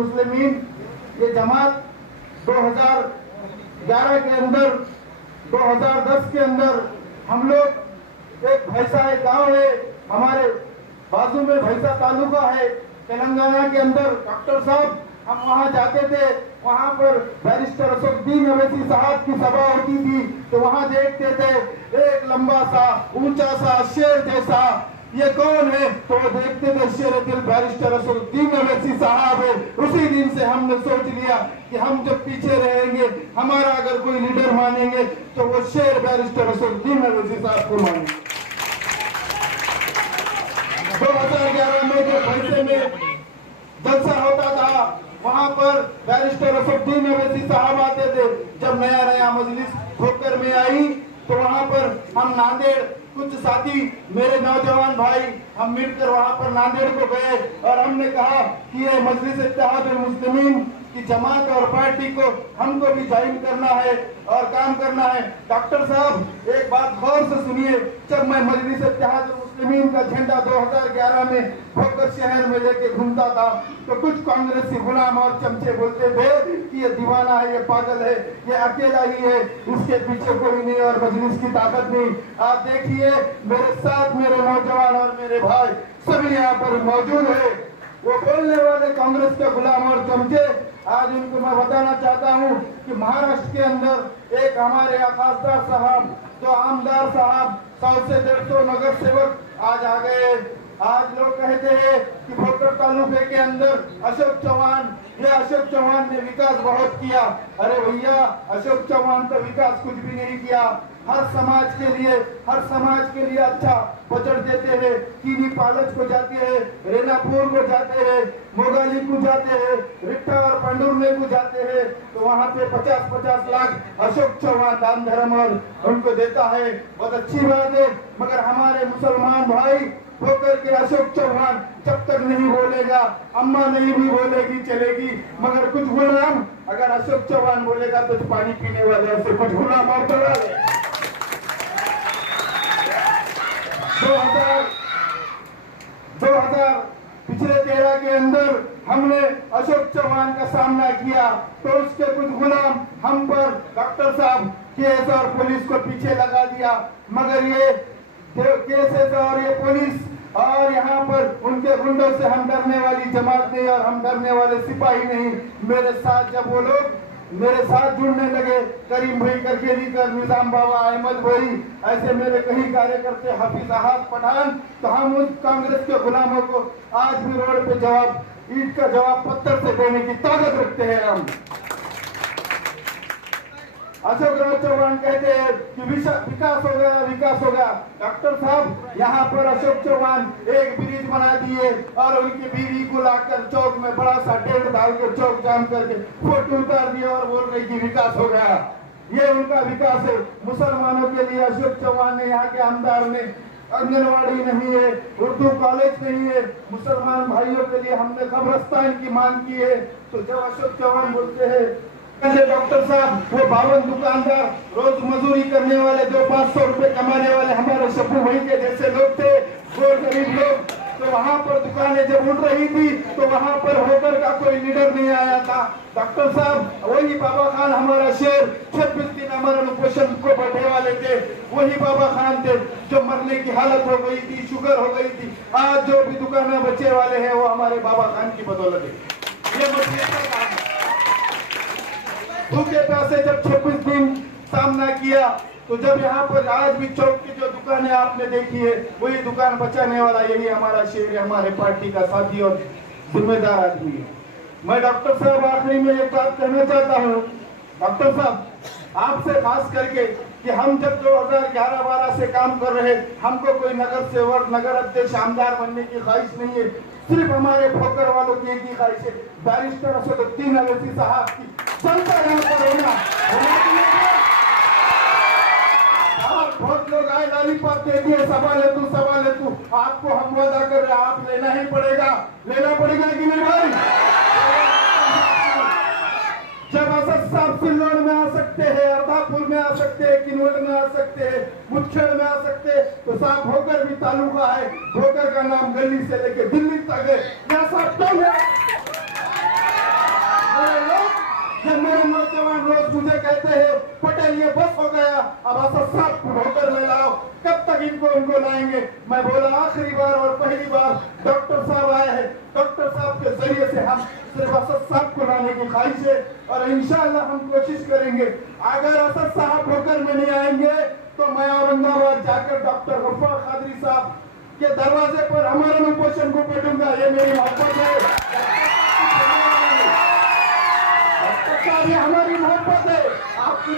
मुस्लिमीन, ये जमात 2011 के अंदर 2010 के अंदर हम लोग एक भैंसा एक गांव है हमारे बाजू में, भैंसा तालुका है तेलंगाना के अंदर। डॉक्टर साहब हम वहां जाते थे, वहां पर बैरिस्टर असदुद्दीन अवैसी साहब की सभा होती थी, तो वहां देखते थे एक लंबा सा ऊंचा सा शेर जैसा, ये कौन है? तो देखते थे शेर दिल बैरिस्टर असदुद्दीन अवैसी साहब है। उसी दिन से हमने सोच लिया कि हम जब पीछे रहेंगे, हमारा अगर कोई लीडर मानेंगे तो वो शेर बैरिस्टर असदुद्दीन अवैसी साहब को मानेंगे। 2011 में जो भैंसे में जलसा होता था, वहां पर बैरिस्टर असदुद्दीन अवैसी साहब आते थे। जब नया नया मजलिस भोकर में आई तो वहां पर हम नांदेड़, कुछ साथी मेरे नौजवान भाई, हम मिलकर वहां पर नांदेड़ को गए और हमने कहा कि ये मजलिस इत्तेहादुल मुस्लिमीन की जमात और पार्टी को हमको भी ज्वाइन करना है और काम करना है। डॉक्टर साहब एक बात गौर से सुनिए, जब मैं मजलिस इत्तेहादुल मुस्लिमीन का झंडा 2011 में भोकर शहर में लेके घूमता था तो कुछ कांग्रेसी गुलाम और चमचे बोलते थे कि ये दीवाना है, ये पागल है, ये अकेला ही है, इसके पीछे कोई नहीं और मजलिस की ताकत नहीं। आप देखिए मेरे साथ मेरे नौजवान और मेरे भाई सभी यहाँ पर मौजूद है। वो बोलने वाले कांग्रेस के गुलाम और चमचे, आज उनको मैं बताना चाहता हूँ कि महाराष्ट्र के अंदर एक हमारे खासदार साहब, जो आमदार साहब, 100 से 150 नगर सेवक आज आ गए। आज लोग कहते हैं कि भोकर तालुके के अंदर अशोक चौहान, ये अशोक चौहान ने विकास बहुत किया। अरे भैया, अशोक चौहान तो विकास कुछ भी नहीं किया। हर समाज के लिए अच्छा बजट देते हैं। कीनी पालच को जाते हैं, रेनापुर को जाते हैं, मोगाली को जाते हैं, रिट्टा और पंडुरने को जाते हैं, तो वहाँ पे 50-50 लाख अशोक चौहान दान धर्म और उनको देता है। बहुत अच्छी बात है, मगर हमारे मुसलमान भाई होकर के अशोक चौहान जब तक नहीं बोलेगा, अम्मा नहीं भी बोलेगी चलेगी, मगर कुछ गुलाम अगर अशोक चौहान बोलेगा तो पानी पीने वाले ऐसे कुछ गुलाम और बड़ा 2000 पिछले 13 के अंदर हमने अशोक चौहान का सामना किया तो उसके कुछ गुलाम हम पर डॉक्टर साहब केस और पुलिस को पीछे लगा दिया। मगर ये केसेस और ये पुलिस और यहाँ पर उनके गुंडों से हम डरने वाली जमात नहीं और हम डरने वाले सिपाही नहीं। मेरे साथ जब वो लोग मेरे साथ जुड़ने लगे, करीम भाई करके लेकर निजाम बाबा, अहमद भाई, ऐसे मेरे कई कार्यकर्ते, हाफिज अहाद पठान, तो हम उस कांग्रेस के गुलामों को आज भी रोड पे जवाब, ईट का जवाब पत्थर से देने की ताकत रखते हैं हम। अशोक राज चौहान कहते हैं कि विकास हो गया, विकास हो गया। डॉक्टर साहब यहाँ पर अशोक चौहान एक ब्रिज बना दिए और उनकी बीवी को लाकर चौक में बड़ा सा टेंट डाल कर चौक जाम करके फोटो उतार दिया और बोल रहे कि विकास हो गया। ये उनका विकास है। मुसलमानों के लिए अशोक चौहान ने, यहाँ के आमदार ने, आंगनवाड़ी नहीं है, उर्दू कॉलेज नहीं है, मुसलमान भाइयों के लिए हमने कब्रिस्तान की मांग की है। तो जब अशोक चौहान बोलते हैं, डॉक्टर साहब वो 52 दुकानदार, रोज मजदूरी करने वाले, 200-500 रुपए कमाने वाले हमारे शब्बू भाई के जैसे लोग थे, वो गरीब लोग, तो वहाँ पर दुकानें जब उठ रही थी तो वहाँ पर होकर का कोई लीडर नहीं आया था। डॉक्टर साहब वही बाबा खान हमारा शेर, 26 दिन हमारे पोषण को बैठे वाले थे, वही बाबा खान थे जो मरने की हालत हो गई थी, शुगर हो गई थी। आज जो भी दुकानें बचे वाले हैं वो हमारे बाबा खान की बदौलत है। ये मजलिस का काम है। भूखे प्यासे जब 26 दिन सामना किया तो जब यहाँ पर आज भी चौक की जो दुकानें आपने देखी है, वही दुकान बचाने वाला यही हमारा शेर है, हमारे पार्टी का साथी और जिम्मेदार आदमी है। मैं डॉक्टर साहब आखिरी में एक बात कहना चाहता हूँ, डॉक्टर साहब आपसे खास करके कि हम जब 2011-12 से काम कर रहे, हमको कोई नगर सेवक, नगर अध्यक्ष, आमदार बनने की ख्वाहिश नहीं है। सिर्फ हमारे भोकर वालों की एक ही ख्वाहिश है, बैरिस्टर असदुद्दीन अवैसी साहब की जनता यहाँ पर होना। और बहुत लोग आए लॉलीपॉप दे दिए, सवाल है तू, आपको हम वादा कर रहे हैं, आप लेना ही पड़ेगा, लेना पड़ेगा कि नहीं भाई? जब असद साहब सिल्लोड में आ सकते हैं, अर्धापुर में आ सकते हैं, किन्नौर में आ सकते हैं, मुच्छेड़ में आ सकते हैं, तो साहब भोकर भी तालुका है, भोकर का नाम गली से लेके दिल्ली तक है। यहाँ साहब कहते हैं पटेल ये बस हो गया, अब असद साहब होकर में लाओ, कब तक इनको लाएंगे। मैं बोला आखिरी बार और पहली बार डॉक्टर साहब आए हैं, डॉक्टर साहब के जरिए से हम सिर्फ असद साहब को लाने की ख्वाहिश है और इंशाअल्लाह हम कोशिश करेंगे। अगर असद साहब होकर में नहीं आएंगे तो मैं औरंगाबाद जाकर डॉक्टर गफ्फार कादरी साहब के दरवाजे पर हमारे उपोषण को बैठूंगा। ये मेरी मोहब्बत है, हमारी मोहब्बत है। आपकी